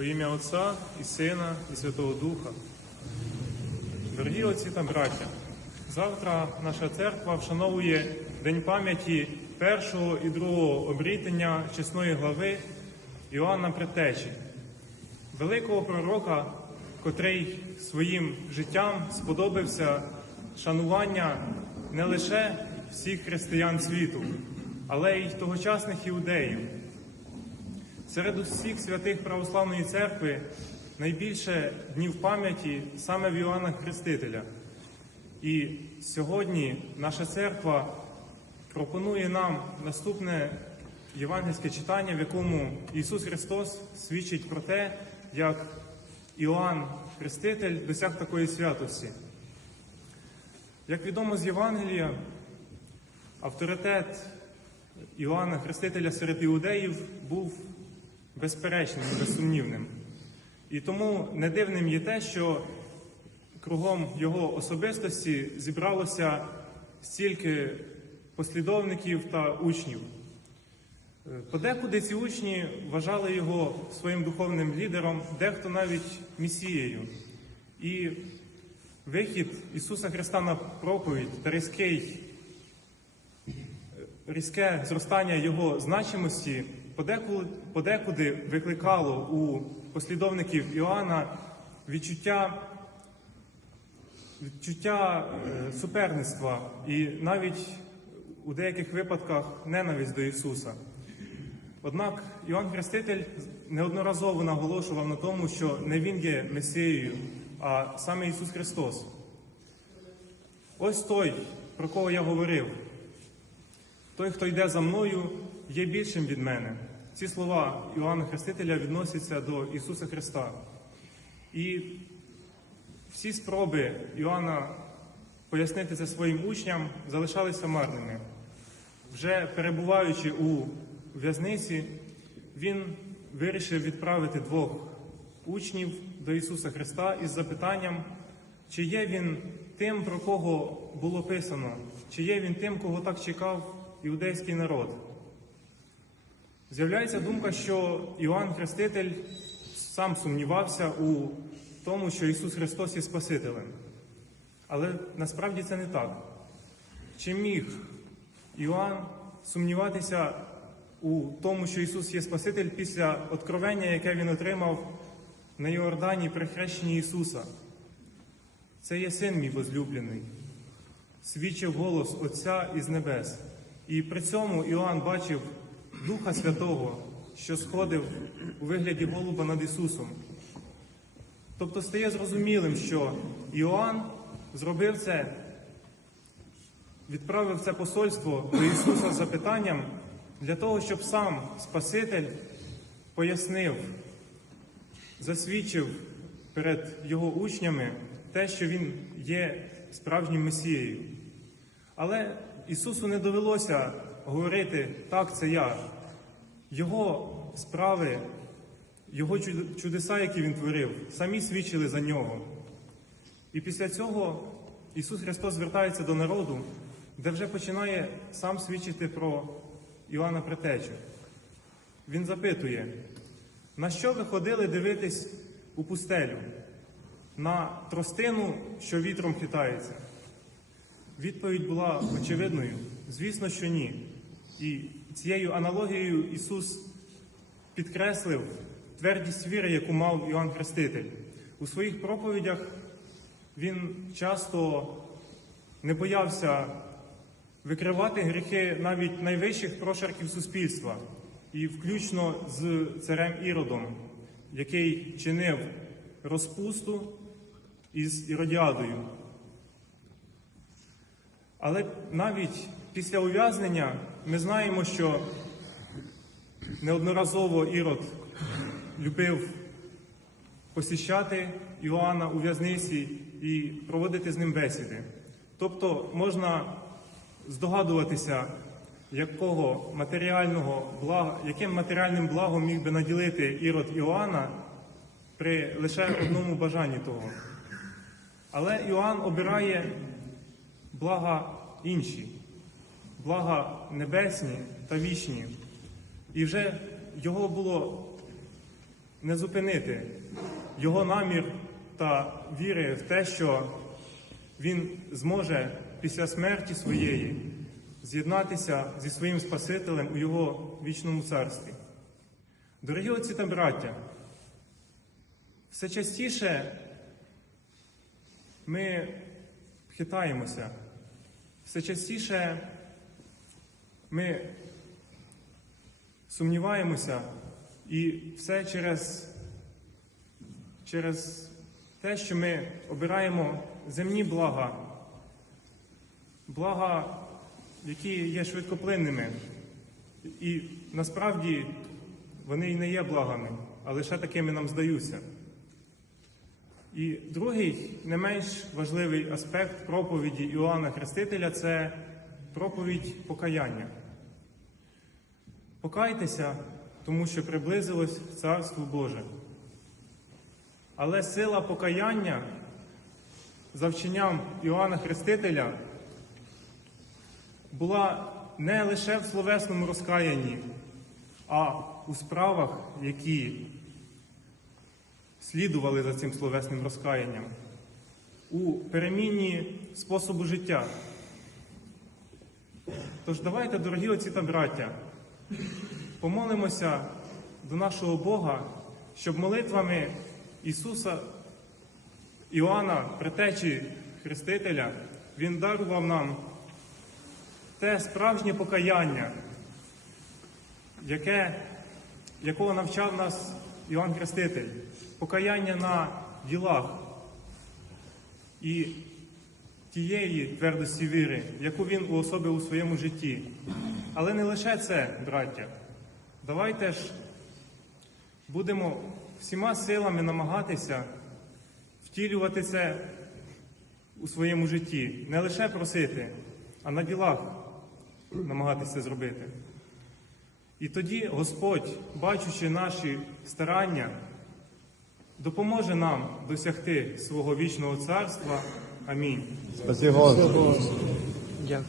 Во ім'я Отця і Сина, і Святого Духа. Дорогі отці та браття, завтра наша церква вшановує День пам'яті першого і другого обрітення чесної глави Іоанна Предтечі, великого пророка, котрий своїм життям сподобався шанування не лише всіх християн світу, але й тогочасних іудеїв. Серед усіх святих православної церкви найбільше днів пам'яті саме в Іоанна Хрестителя. І сьогодні наша церква пропонує нам наступне євангельське читання, в якому Ісус Христос свідчить про те, як Іоанн Хреститель досяг такої святості. Як відомо з Євангелія, авторитет Іоанна Хрестителя серед іудеїв був безперечним і безсумнівним. І тому не дивним є те, що кругом його особистості зібралося стільки послідовників та учнів. Е, Подекуди ці учні вважали його своїм духовним лідером, дехто навіть місією. І вихід Ісуса Христа на проповідь та різкий, е, різке зростання Його значимості подекуди, подекуди викликало у послідовників Іоанна відчуття, відчуття е, суперництва і навіть у деяких випадках ненависть до Ісуса. Однак Іоанн Хреститель неодноразово наголошував на тому, що не Він є Месією, а саме Ісус Христос. Ось той, про кого я говорив. Той, хто йде за мною, є більшим від мене. Ці слова Іоанна Хрестителя відносяться до Ісуса Христа. І всі спроби Іоанна пояснити це своїм учням залишалися марними. Вже перебуваючи у в'язниці, він вирішив відправити двох учнів до Ісуса Христа із запитанням, чи є він тим, про кого було писано, чи є він тим, кого так чекав іудейський народ. З'являється думка, що Іоанн Хреститель сам сумнівався у тому, що Ісус Христос є Спасителем. Але насправді це не так. Чи міг Іоанн сумніватися у тому, що Ісус є Спаситель після откровення, яке він отримав на Йордані при хрещенні Ісуса? Це є син мій возлюблений, свідчив голос Отця із небес. І при цьому Іоанн бачив Духа Святого, що сходив у вигляді голуба над Ісусом. Тобто стає зрозумілим, що Іоанн зробив це, відправив це посольство до Ісуса з запитанням для того, щоб сам Спаситель пояснив, засвідчив перед його учнями те, що Він є справжнім Месією. Але Ісусу не довелося говорити так, це я. Його справи, його чудеса, які він творив, самі свідчили за нього. І після цього Ісус Христос звертається до народу, де вже починає сам свідчити про Іоанна Претечу. Він запитує, на що ви ходили дивитись у пустелю? На тростину, що вітром хитається? Відповідь була очевидною. Звісно, що ні. І цією аналогією Ісус підкреслив твердість віри, яку мав Іоанн Хреститель. У своїх проповідях він часто не боявся викривати гріхи навіть найвищих прошарків суспільства, і включно з царем Іродом, який чинив розпусту із Іродіадою. Але навіть після ув'язнення ми знаємо, що неодноразово Ірод любив посіщати Іоанна у в'язниці і проводити з ним бесіди. Тобто можна здогадуватися, якого матеріального блага, яким матеріальним благом міг би наділити Ірод Іоанна при лише одному бажанні того. Але Іоанн обирає блага інші, блага небесні та вічні. І вже його було не зупинити його намір та віри в те, що він зможе після смерті своєї з'єднатися зі своїм Спасителем у його вічному царстві. Дорогі отці та браття, все частіше ми хитаємося, все частіше ми сумніваємося і все через, через те, що ми обираємо земні блага, блага, які є швидкоплинними. І насправді вони і не є благами, а лише такими нам здаються. І другий, не менш важливий аспект проповіді Іоанна Хрестителя це проповідь покаяння. Покайтеся, тому що приблизилось Царство Боже. Але сила покаяння за вченням Іоанна Хрестителя була не лише в словесному розкаянні, а у справах, які слідували за цим словесним розкаянням, у перемінні способу життя. Тож давайте, дорогі отці та браття, помолимося до нашого Бога, щоб молитвами Ісуса Іоанна, притечі Хрестителя, Він дарував нам те справжнє покаяння, яке, якого навчав нас Іоанн Хреститель, покаяння на ділах і тієї твердості віри, яку він уособив у своєму житті. Але не лише це, браття. Давайте ж будемо всіма силами намагатися втілювати це у своєму житті, не лише просити, а на ділах намагатися зробити. І тоді Господь, бачучи наші старання, допоможе нам досягти свого вічного царства. Амінь. Спасибо. Дякую.